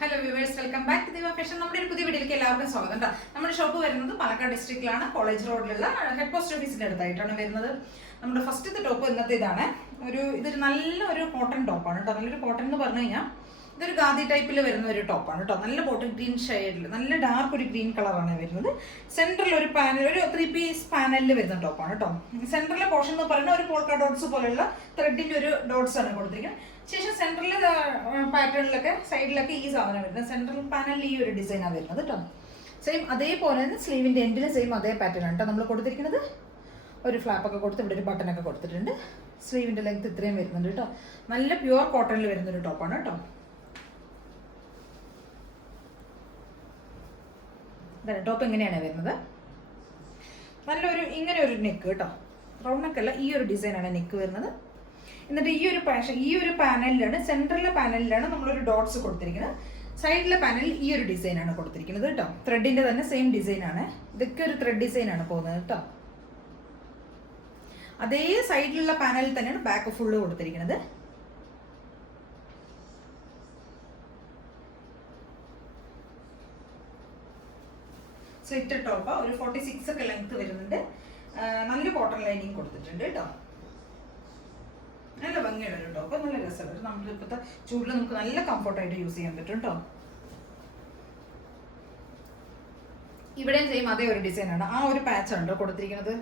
Hello viewers, welcome back to Diva fashion. നമ്മുടെ ഒരു പുതിയ വീഡിയോയിലേക്ക് എല്ലാവർക്കും സ്വാഗതം. നമ്മുടെ ഷോപ്പ് വരുന്നത് പാലക്കാട് ഡിസ്ട്രിക്റ്റിലാണ്, കോളേജ് റോഡിലുള്ള ഹെഡ് പോസ്റ്റ് ഓഫീസിന്റെ അടുത്തായിട്ടാണ് വരുന്നത്. നമ്മുടെ ഫസ്റ്റത്തെ ടോപ്പ് ഇന്നത്തെ ഇതാണ്. ഇതൊരു നല്ലൊരു കോട്ടൺ ടോപ്പാണ് കേട്ടോ. നല്ലൊരു കോട്ടൺ എന്ന് പറഞ്ഞു കഴിഞ്ഞാൽ ഇതൊരു ഗാന്ധി ടൈപ്പിൽ വരുന്ന ഒരു ടോപ്പാണ് കേട്ടോ. നല്ല ബോട്ടിൽ ഗ്രീൻ ഷെയ്ഡിൽ നല്ല ഡാർക്ക് ഒരു ഗ്രീൻ കളറാണ് വരുന്നത്. സെൻട്രൽ ഒരു പാനൽ, ഒരു 3 പീസ് പാനലിൽ വരുന്ന ടോപ്പാണ് കേട്ടോ. സെൻട്രലിലെ പോർഷൻ എന്ന് പറയുന്ന ഒരു പോൾക്ക ഡോട്ട്സ് പോലുള്ള ത്രെഡിന്റെ ഒരു ഡോട്ട്സ് ആണ് കൊടുത്തിരിക്കുന്നത്. ശേഷം സെൻട്രലിലെ പാറ്റേണിലൊക്കെ സൈഡിലൊക്കെ ഈ സാധനം വരുന്നത്. സെൻട്രൽ പാനലിൽ ഈ ഒരു ഡിസൈനാണ് വരുന്നത് കേട്ടോ. സെയിം അതേപോലെ തന്നെ സ്ലീവിന്റെ എൻഡിന് സെയിം അതേ പാറ്റേൺ ആണ് കേട്ടോ നമ്മൾ കൊടുത്തിരിക്കുന്നത്. ഒരു ഫ്ലാപ്പൊക്കെ കൊടുത്ത് ഇവിടെ ഒരു ബട്ടനൊക്കെ കൊടുത്തിട്ടുണ്ട്. സ്ലീവിന്റെ ലെങ്ത് ഇത്രയും വരുന്നുണ്ട് കേട്ടോ. നല്ല പ്യുവർ കോട്ടണിൽ വരുന്നൊരു ടോപ്പാണ് കേട്ടോ. ടോപ്പ് എങ്ങനെയാണ് വരുന്നത്? നല്ലൊരു ഇങ്ങനെ ഒരു നെക്ക് കേട്ടോ. റൗണ്ട് നെക്കല്ല, ഈ ഒരു ഡിസൈനാണ് നെക്ക് വരുന്നത്. എന്നിട്ട് ഈ ഒരു പാനലിലാണ്, സെൻട്രലിലെ പാനലിലാണ് നമ്മളൊരു ഡോട്ട്സ് കൊടുത്തിരിക്കുന്നത്. സൈഡിലെ പാനലിൽ ഈ ഒരു ഡിസൈനാണ് കൊടുത്തിരിക്കുന്നത് കേട്ടോ. ത്രെഡിന്റെ തന്നെ സെയിം ഡിസൈനാണ്. ഇതൊക്കെ ഒരു ത്രെഡ് ഡിസൈനാണ് പോകുന്നത് കേട്ടോ. അതേ സൈഡിലുള്ള പാനലിൽ തന്നെയാണ് ബാക്ക് ഫുള്ള് കൊടുത്തിരിക്കുന്നത്. സ്ലിറ്റഡ് ടോപ്പ്, ഒരു 46 ഒക്കെ ലെങ്ത് വരുന്നുണ്ട്. നല്ല കോട്ടൺ ലൈനിങ് കൊടുത്തിട്ടുണ്ട് കേട്ടോ. നല്ല ഭംഗിയുള്ള ഒരു ടോപ്പ്, നല്ല രസമുള്ള. നമുക്ക് ഇപ്പോഴത്തെ ചൂടിൽ നമുക്ക് നല്ല കംഫർട്ടായിട്ട് യൂസ് ചെയ്യാൻ പറ്റും കേട്ടോ. ഇവിടെയും ചെയ്യും അതേ ഒരു ഡിസൈനാണ്. ആ ഒരു പാച്ച് ഉണ്ടോ കൊടുത്തിരിക്കുന്നത്.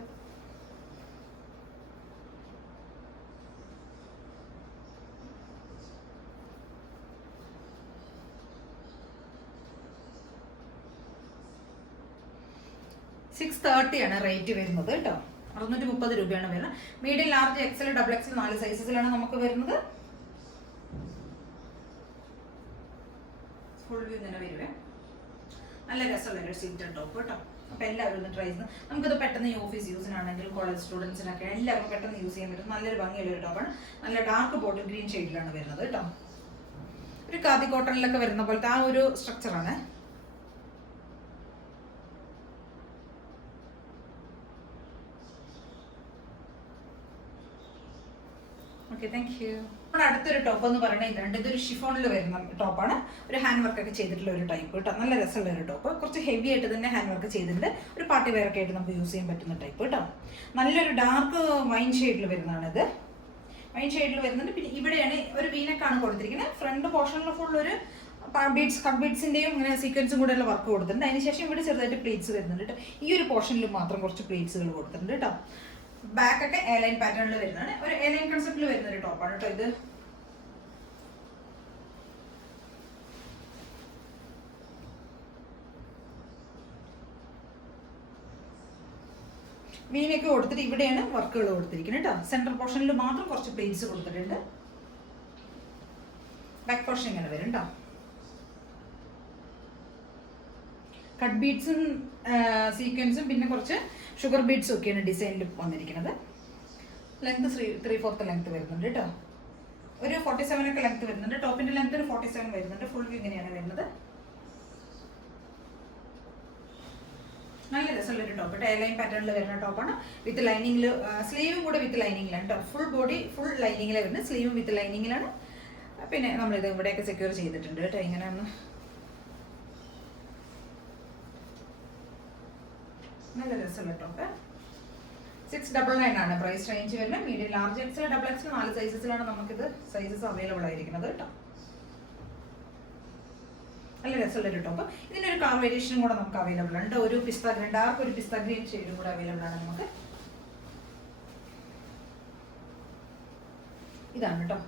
$630 ആണ് റേറ്റ് വരുന്നത് കേട്ടോ. 630 രൂപയാണ് വരുന്നത്. Medium, large, XL, double XL 4 സൈസസിലാണ് നമുക്ക് വരുന്നത്. ഫുൾ വ്യൂ തന്നെ വരുവേ. നല്ല രസമുള്ള ഒരു സിൽറ്റർ ടോപ്പ് കേട്ടോ. അപ്പൊ എല്ലാവരും ഒന്ന് ട്രൈ ചെയ്യുന്നത്. നമുക്കിത് പെട്ടെന്ന് ഈ ഓഫീസ് യൂസിനാണെങ്കിലും കോളേജ് സ്റ്റുഡൻസിനൊക്കെ എല്ലാവർക്കും പെട്ടെന്ന് യൂസ് ചെയ്യാൻ പറ്റും. നല്ലൊരു ഭംഗിയുള്ള ഒരു ടോപ്പാണ്. നല്ല ഡാർക്ക് ബോട്ടിൽ ഗ്രീൻ ഷെയ്ഡിലാണ് വരുന്നത് കേട്ടോ. ഒരു ഖാദി കോട്ടണിലൊക്കെ വരുന്ന പോലത്തെ ആ ഒരു സ്ട്രക്ചറാണ്. Okay, thank you. നമ്മുടെ അടുത്തൊരു ടോപ്പ് എന്ന് പറയുന്നത് ഇതുണ്ട്. ഇതൊരു ഷിഫോണിൽ വരുന്ന ടോപ്പാണ്. ഒരു ഹാൻഡ് വർക്ക് ഒക്കെ ചെയ്തിട്ടുള്ള ഒരു ടൈപ്പ് കേട്ടോ. നല്ല രസമുള്ള ഒരു ടോപ്പ്. കുറച്ച് ഹെവി ആയിട്ട് തന്നെ ഹാൻഡ് വർക്ക് ചെയ്തിട്ടുണ്ട്. ഒരു പാർട്ടി വെയർ ഒക്കെ ആയിട്ട് നമുക്ക് യൂസ് ചെയ്യാൻ പറ്റുന്ന ടൈപ്പ് കേട്ടോ. നല്ലൊരു ഡാർക്ക് വൈൻ ഷെയ്ഡിൽ വരുന്നതാണിത്. വൈൻ ഷെയ്ഡിൽ വരുന്നുണ്ട്. പിന്നെ ഇവിടെയാണ് ഒരു വീനക്കാണ് കൊടുത്തിരിക്കുന്നത്. ഫ്രണ്ട് പോർഷനിൽ ഫുൾ ഒരു ബീഡ്സ്, കട്ട് ബീഡ്സിന്റെയും ഇങ്ങനെ സീക്വൻസും കൂടെ ഉള്ള വർക്ക് കൊടുത്തിട്ടുണ്ട്. അതിനുശേഷം ഇവിടെ ചെറുതായിട്ട് പ്ലേറ്റ്സ് വരുന്നുണ്ട് കേട്ടോ. ഈ ഒരു പോർഷനിൽ മാത്രം കുറച്ച് പ്ലേറ്റ്സുകൾ കൊടുത്തിട്ടുണ്ട് കേട്ടോ. ബാക്ക് ഒക്കെ എയർലൈൻ പാറ്റേണിൽ വരുന്നതാണ്. ഒരു എയർലൈൻ കൺസെപ്റ്റിൽ വരുന്ന ഒരു ടോപ്പാണ് കേട്ടോ ഇത്. വീനൊക്കെ കൊടുത്തിട്ട് ഇവിടെയാണ് വർക്കുകൾ കൊടുത്തിരിക്കുന്നത് കേട്ടോ. സെൻട്രൽ പോർഷനിൽ മാത്രം കുറച്ച് പ്ലേറ്റ്സ് കൊടുത്തിട്ടുണ്ട്. ബാക്ക് പോർഷൻ ഇങ്ങനെ വരും കേട്ടോ. കട്ട് ബീഡ്സും സീക്വൻസും പിന്നെ കുറച്ച് ഷുഗർ ബീഡ്സും ഒക്കെയാണ് ഡിസൈനിൽ വന്നിരിക്കുന്നത്. ലെങ്ത് 3/4 ലെങ്ത് വരുന്നുണ്ട് കേട്ടോ. ഒരു 47 ഒക്കെ ലെങ്ത് വരുന്നുണ്ട്. ടോപ്പിന്റെ ലെങ്ത് ഒരു 47 വരുന്നുണ്ട്. ഫുൾ വ്യൂ ഇങ്ങനെയാണ് വരുന്നത്. നല്ല രസമുള്ള ഒരു ടോപ്പ് കേട്ടോ. എയർലൈൻ പാറ്റേണിൽ വരുന്ന ടോപ്പാണ്. വിത്ത് ലൈനിങ്ങിൽ, സ്ലീവും കൂടെ വിത്ത് ലൈനിങ്ങിലാണ് കേട്ടോ. ഫുൾ ബോഡി ഫുൾ ലൈനിങ്ങിലാണ് വരുന്നത്. സ്ലീവും വിത്ത് ലൈനിങ്ങിലാണ്. പിന്നെ നമ്മളിത് ഇവിടെയൊക്കെ സെക്യൂർ ചെയ്തിട്ടുണ്ട് കേട്ടോ. ഇങ്ങനെയൊന്ന് നല്ല രസമുള്ള ടോപ്പ്. 699 ആണ് പ്രൈസ് റേഞ്ച് വരുന്നത്. Medium, large, XL, double XL 4 സൈസസിലാണ് നമുക്കിത് സൈസസ് അവൈലബിൾ ആയിരിക്കുന്നത് കേട്ടോ. നല്ല രസമുള്ള ഒരു ടോപ്പ്. ഇതിന്റെ ഒരു കളർ വേരിയേഷനും കൂടെ നമുക്ക് അവൈലബിൾ ആണ്. ഒരു പിസ്ത ഗ്രീൻ, ഡാർക്ക് ഒരു പിസ്ത ഗ്രീൻ ഷെയ്ഡും കൂടെ അവൈലബിൾ ആണ് നമുക്ക്. ഇതാണ് കേട്ടോ.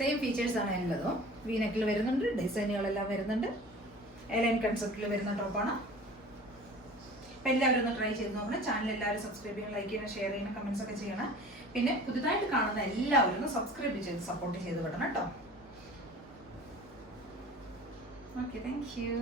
സെയിം ഫീച്ചേഴ്സ് ആണ് ഉള്ളതും. വീനെക്കിൽ വരുന്നുണ്ട്. ഡിസൈനുകളെല്ലാം വരുന്നുണ്ട്. എയർലൈൻ കൺസെപ്റ്റിൽ വരുന്ന ടോപ്പാണ്. അപ്പം എല്ലാവരും ഒന്ന് ട്രൈ ചെയ്ത് നോക്കണം. ചാനൽ എല്ലാവരും സബ്സ്ക്രൈബ് ചെയ്യണം, ലൈക്ക് ചെയ്യണം, ഷെയർ ചെയ്യണം, കമൻസ് ഒക്കെ ചെയ്യണം. പിന്നെ പുതുതായിട്ട് കാണുന്ന എല്ലാവരും ഒന്ന് സബ്സ്ക്രൈബ് ചെയ്ത് സപ്പോർട്ട് ചെയ്ത് വിടണം കേട്ടോ. Okay, thank you.